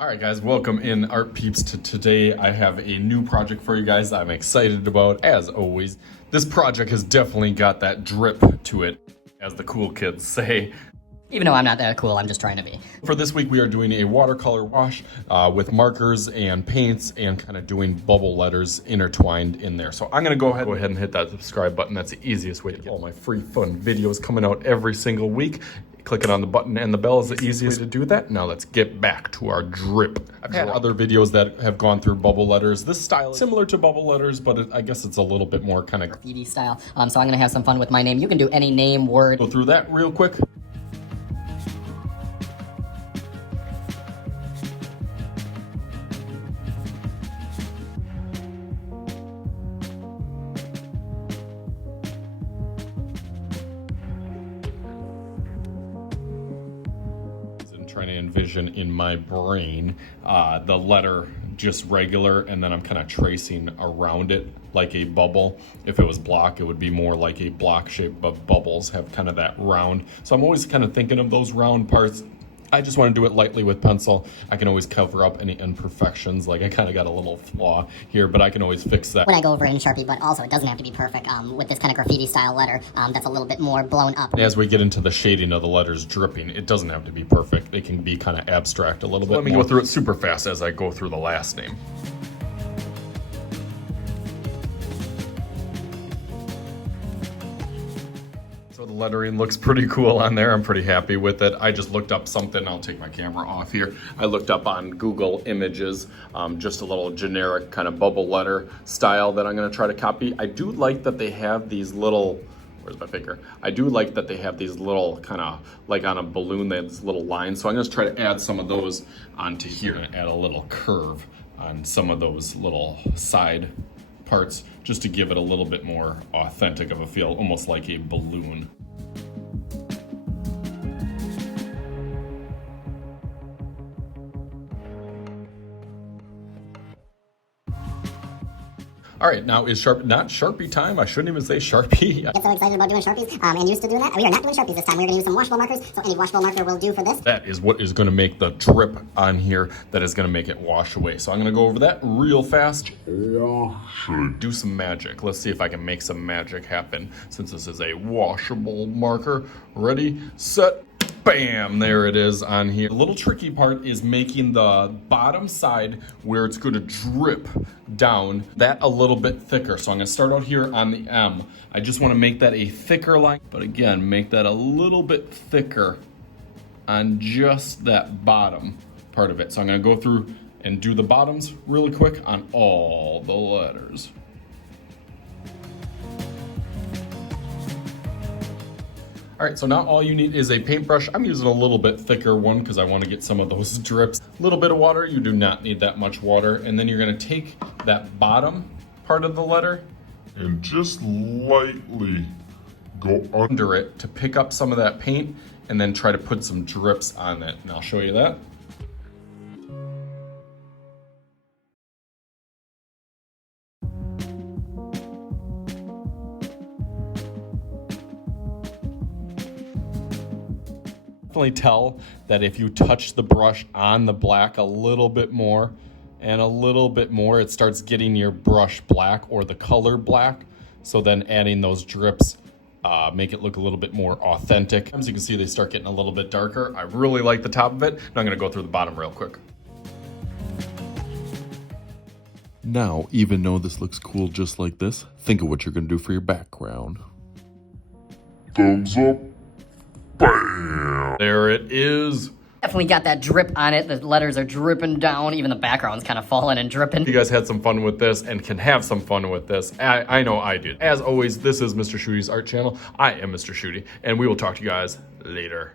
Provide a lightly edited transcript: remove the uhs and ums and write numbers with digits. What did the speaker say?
All right, guys, welcome in Art Peeps to today. I have a new project for you guys I'm excited about, as always. This project has definitely got that drip to it, as the cool kids say. Even though I'm not that cool, I'm just trying to be. For this week, we are doing a watercolor wash with markers and paints and kind of doing bubble letters intertwined in there. So I'm going to go ahead and hit that subscribe button. That's the easiest way to get all my free fun videos coming out every single week. Clicking on the button and the bell is the easiest way to do that. Now let's get back to our drip. I've had other videos that have gone through bubble letters. This style is similar to bubble letters, but I guess it's a little bit more kind of graffiti style. So I'm going to have some fun with my name. You can do any name, word. Go through that real quick. Trying to envision in my brain the letter just regular, and then I'm kind of tracing around it like a bubble. If it was block, it would be more like a block shape, but bubbles have kind of that round. So I'm always kind of thinking of those round parts. I just want to do it lightly with pencil. I can always cover up any imperfections. Like I kind of got a little flaw here, but I can always fix that when I go over it in Sharpie, but also it doesn't have to be perfect with this kind of graffiti style letter that's a little bit more blown up. As we get into the shading of the letters dripping, it doesn't have to be perfect. It can be kind of abstract a little bit. Let me go through it super fast as I go through the last name. So the lettering looks pretty cool on there. I'm pretty happy with it. I just looked up something. I'll take my camera off here. I looked up on Google Images, just a little generic kind of bubble letter style that I'm going to try to copy. I do like that they have these little, where's my finger? I do like that they have these little kind of, like on a balloon, they have these little lines. So I'm going to try to add some of those onto here and add a little curve on some of those little side parts just to give it a little bit more authentic of a feel, almost like a balloon. All right, now is not Sharpie time. I shouldn't even say Sharpie. Get so excited about doing Sharpies and used to doing that. We are not doing Sharpies this time. We're going to use some washable markers. So any washable marker will do for this. That is what is going to make the drip on here. That is going to make it wash away. So I'm going to go over that real fast. Do some magic. Let's see if I can make some magic happen since this is a washable marker. Ready, set, bam, there it is on here. The little tricky part is making the bottom side where it's going to drip down that a little bit thicker. So I'm going to start out here on the M. I just want to make that a thicker line, but again, make that a little bit thicker on just that bottom part of it. So I'm going to go through and do the bottoms really quick on all the letters. All right, so now all you need is a paintbrush. I'm using a little bit thicker one because I want to get some of those drips. A little bit of water, you do not need that much water. And then you're gonna take that bottom part of the letter and just lightly go under it to pick up some of that paint and then try to put some drips on it. And I'll show you that. Definitely tell that if you touch the brush on the black a little bit more and a little bit more, it starts getting your brush black or the color black. So then adding those drips make it look a little bit more authentic. As you can see, they start getting a little bit darker. I really like the top of it. Now I'm gonna go through the bottom real quick. Now, even though this looks cool just like this, think of what you're gonna do for your background. thumbs up. Bam! There it is. Definitely got that drip on it. The letters are dripping down. Even the background's kind of falling and dripping. You guys had some fun with this and can have some fun with this. I know I did. As always, this is Mr. Shooty's art channel. I am Mr. Shooty, and we will talk to you guys later.